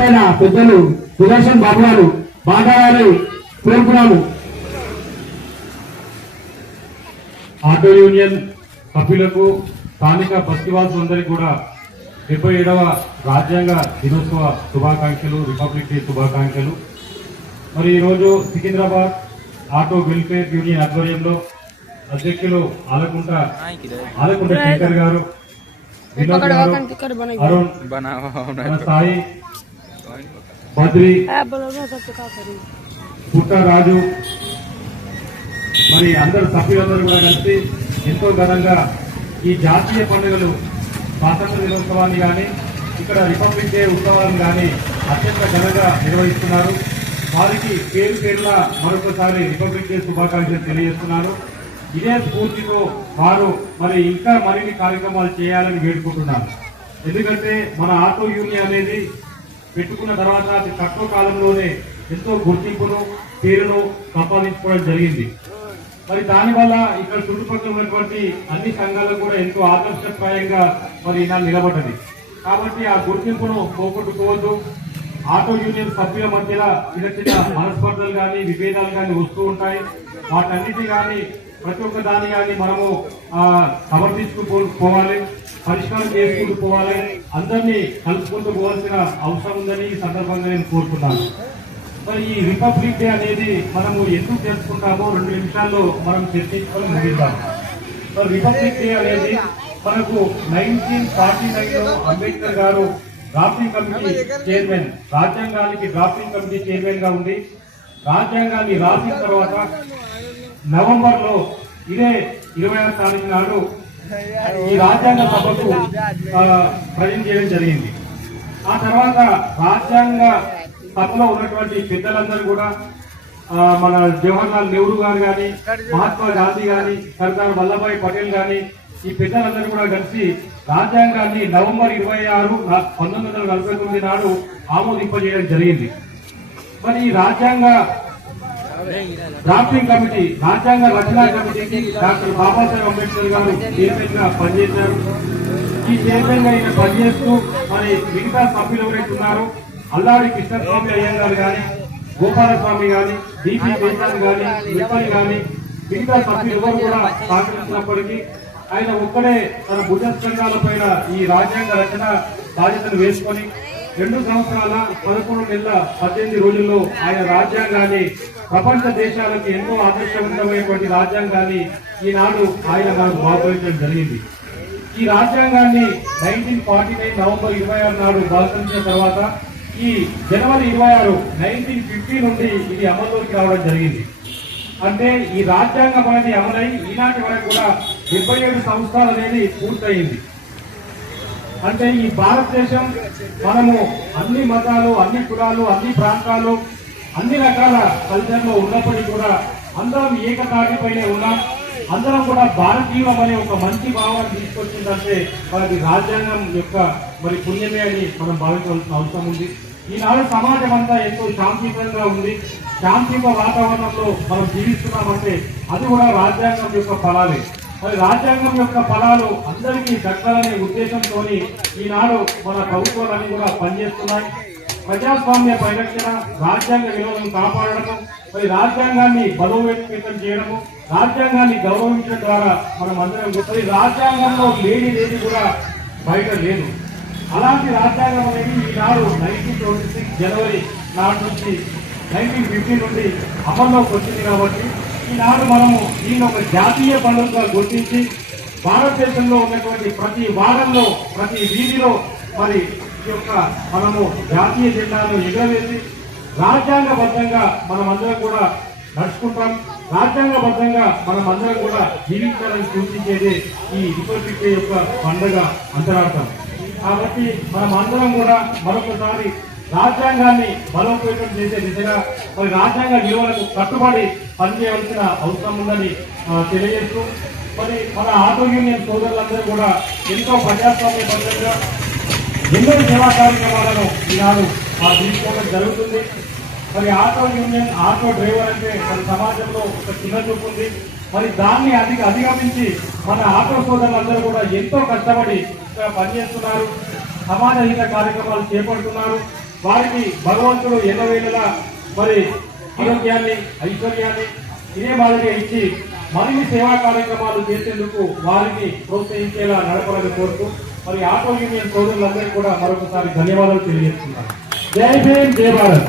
అయిన పెద్దలు సుదర్శన్ బాబు గారు మాట్లాడాలని కోరుకున్నాము ఆటో యూనియన్ సభ్యులకు స్థానిక బస్తివాసులందరికీ కూడా డెబ్బై ఏడవ రాజ్యాంగ దినోత్సవ శుభాకాంక్షలు రిపబ్లిక్ డే శుభాకాంక్షలు. మరి ఈరోజు సికింద్రాబాద్ ఆటో వెల్ఫేర్ యూనియన్ ఆధ్వర్యంలో అధ్యక్షులు ఆలకుంట ఆలకుంట శంకర్ గారు అరుణ్ సాయి బద్రి పుట్ట రాజు మరి అందరు సభ్యులందరూ కూడా కలిసి ఎంతో ఘనంగా ఈ జాతీయ పండుగలు స్వాతంత్ర దినోత్సవాన్ని కానీ ఇక్కడ రిపబ్లిక్ డే ఉత్సవాలను కానీ అత్యంత ఘనంగా నిర్వహిస్తున్నారు. వారికి పేరు పేరున మరొకసారి రిపబ్లిక్ డే శుభాకాంక్షలు తెలియజేస్తున్నారు. ఇదే స్ఫూర్తితో వారు మరి ఇంకా మరిన్ని కార్యక్రమాలు చేయాలని వేడుకుంటున్నారు. ఎందుకంటే మన ఆటో యూనియన్ అనేది పెట్టుకున్న తర్వాత అతి తక్కువ కాలంలోనే ఎంతో గుర్తింపును పేరును సంపాదించుకోవడం జరిగింది. మరి దానివల్ల ఇక్కడ చుట్టుపక్కల ఉన్నటువంటి అన్ని సంఘాలకు కూడా ఎంతో ఆదర్శప్రాయంగా మరి ఇలా నిలబడ్డది. కాబట్టి ఆ గుర్తింపును పోగొట్టుకోవద్దు. ఆటో యూనియన్ సభ్యుల మధ్యలో చిన్న చిన్న మనస్పర్ధలు కానీ విభేదాలు కానీ వస్తూ ఉంటాయి. వాటన్నిటి కానీ ప్రతి ఒక్క దాన్ని కానీ మనము ఆ, సమర్థించుకు పోవాలి. పరిష్కారం చేసుకుంటూ పోవాలని అందరినీ కలుసుకుంటూ పోవాల్సిన అవసరం ఉందని ఈ సందర్భంగా నేను కోరుకున్నాను మరి ఈ రిపబ్లిక్ డే అనేది మనము ఎందుకు తెలుసుకుంటామో రెండు నిమిషాల్లో మనం చర్చించుకొని ముగిద్దాం. మరి రిపబ్లిక్ డే అనేది మనకు నైన్టీన్ ఫార్టీ నైన్లో అంబేద్కర్ గారు డ్రాఫ్టింగ్ కమిటీ చైర్మన్ రాజ్యాంగానికి డ్రాఫ్టింగ్ కమిటీ చైర్మన్గా ఉండి రాజ్యాంగాన్ని రాసిన తర్వాత నవంబర్లో ఇదే ఇరవై ఆరు తారీఖు నాడు ఈ రాజ్యాంగ సభకు ప్రజెంట్ చేయడం జరిగింది. ఆ తర్వాత రాజ్యాంగ సభలో ఉన్నటువంటి పెద్దలందరూ కూడా మన జవహర్లాల్ నెహ్రూ గారు కానీ మహాత్మా గాంధీ గాని సర్దార్ వల్లభాయ్ పటేల్ గాని ఈ పెద్దలందరూ కూడా కలిసి రాజ్యాంగాన్ని నవంబర్ ఇరవై ఆరు పంతొమ్మిది వందల నలభై తొమ్మిది నాడు ఆమోదింపజేయడం జరిగింది. మరి ఈ రాజ్యాంగ డ్రాఫ్టింగ్ కమిటీ రాజ్యాంగ రచనా కమిటీకి డాక్టర్ బాబాసాహెబ్ అంబేద్కర్ గారు చైర్మన్గా పనిచేశారు. ఈ చైర్మన్గా ఈయన పనిచేస్తూ మరి మిగతా సభ్యులు ఎవరైతే ఉన్నారో అల్లాడి కృష్ణస్వామి అయ్యంగారు గాని గోపాలస్వామి గాని డిపి పేషాన్ గాని విప్పల్ గాని మిగతా సభ్యులు ఎవరు కూడా సహకరిస్తున్నప్పటికీ ఆయన ఒక్కడే తన భుజస్కంధాల పైన ఈ రాజ్యాంగ రచన బాధ్యతను వేసుకొని రెండు సంవత్సరాల పదకొండు నెలల పద్దెనిమిది రోజుల్లో ఆయన రాజ్యాంగాన్ని ప్రపంచ దేశాలకు ఎంతో ఆదర్శవంతమైనటువంటి రాజ్యాంగాన్ని ఈనాడు ఆయన నాకు బాగుపడించడం జరిగింది. ఈ రాజ్యాంగాన్ని నైన్టీన్ ఫార్టీ నైన్ నవంబర్ ఇరవై ఆరు నాడు బలపరిచిన తర్వాత ఈ జనవరి ఇరవై ఆరు నైన్టీన్ ఫిఫ్టీ నుండి ఇది అమల్లోకి రావడం జరిగింది. అంటే ఈ రాజ్యాంగం అనేది అమలై ఈనాటి వరకు కూడా డెబ్బై ఏడు సంవత్సరాలు అనేది పూర్తయింది. అంటే ఈ భారతదేశం మనము అన్ని మతాలు అన్ని కులాలు అన్ని ప్రాంతాలు అన్ని రకాల కల్చర్లో ఉన్నప్పటికీ కూడా అందరం ఏకతాటిపైనే ఉన్నాం. అందరం కూడా భారతీయం అనే ఒక మంచి భావాన్ని తీసుకొచ్చిందంటే మనకి రాజ్యాంగం యొక్క మరి పుణ్యమే అని మనం భావించవలసిన అవసరం ఉంది. ఈనాడు సమాజం అంతా ఎంతో శాంతియుతంగా ఉంది. శాంతియుత వాతావరణంలో మనం జీవిస్తున్నామంటే అది కూడా రాజ్యాంగం యొక్క ఫలాలే. మరి రాజ్యాంగం యొక్క ఫలాలు అందరికీ దక్కాలనే ఉద్దేశంతో ఈనాడు మన ప్రభుత్వాలన్నీ కూడా పనిచేస్తున్నాయి. ప్రజాస్వామ్య పరిరక్షణ రాజ్యాంగ విలువలను కాపాడడము మరి రాజ్యాంగాన్ని బలోపేతం చేయడము రాజ్యాంగాన్ని గౌరవించడం ద్వారా మనం అందరం మరి రాజ్యాంగంలో లేని లేని కూడా బయట లేదు. అలాంటి రాజ్యాంగం అనేది ఈనాడు నైన్టీన్ ట్వంటీ సిక్స్ జనవరి నాటి నుంచి నైన్టీన్ ఫిఫ్టీ నుండి అమల్లోకి వచ్చింది కాబట్టి ఈనాడు మనము దీన్ని ఒక జాతీయ పండుగగా గుర్తించి భారతదేశంలో ఉన్నటువంటి ప్రతి వారంలో ప్రతి వీధిలో మరి ఈ యొక్క మనము జాతీయ జెండాను ఎగరవేసి రాజ్యాంగబద్ధంగా మనమందరం కూడా నడుచుకుంటాం. రాజ్యాంగబద్ధంగా మనమందరం కూడా జీవించాలని సూచించేదే ఈ రిపబ్లిక్ డే యొక్క పండుగ అంతరార్థం. కాబట్టి మనమందరం కూడా మరొకసారి రాజ్యాంగాన్ని బలోపేతం చేసే దిశగా మరి రాజ్యాంగ విలువలకు కట్టుబడి పనిచేయవలసిన అవసరం ఉందని తెలియజేస్తూ మరి మన ఆటో యూనియన్ సోదరులందరూ కూడా ఎంతో ప్రజాస్వామ్యబద్ధంగా ఎన్నో సేవా కార్యక్రమాలను ఈనాడు ఆ తీసుకోవడం జరుగుతుంది. మరి ఆటో యూనియన్ ఆటో డ్రైవర్ అంటే మన సమాజంలో ఒక చిన్న చూపు ఉంది. మరి దాన్ని అధిక అధిగమించి మన ఆటో సోదరులందరూ కూడా ఎంతో కష్టపడి పనిచేస్తున్నారు. సమాజ హిత కార్యక్రమాలు చేపడుతున్నారు. వారికి భగవంతుడు ఎన్నవేళలా మరి ఆరోగ్యాన్ని ఐశ్వర్యాన్ని ఇదే మాదిరిగా ఇచ్చి మరిన్ని సేవా కార్యక్రమాలు చేసేందుకు వారిని ప్రోత్సహించేలా నడపాలని కోరుతూ మరి ఆటో యూనియన్ సోదరులందరికీ కూడా మరొకసారి ధన్యవాదాలు తెలియజేస్తున్నాను. జై భీమ్ జై భారత్.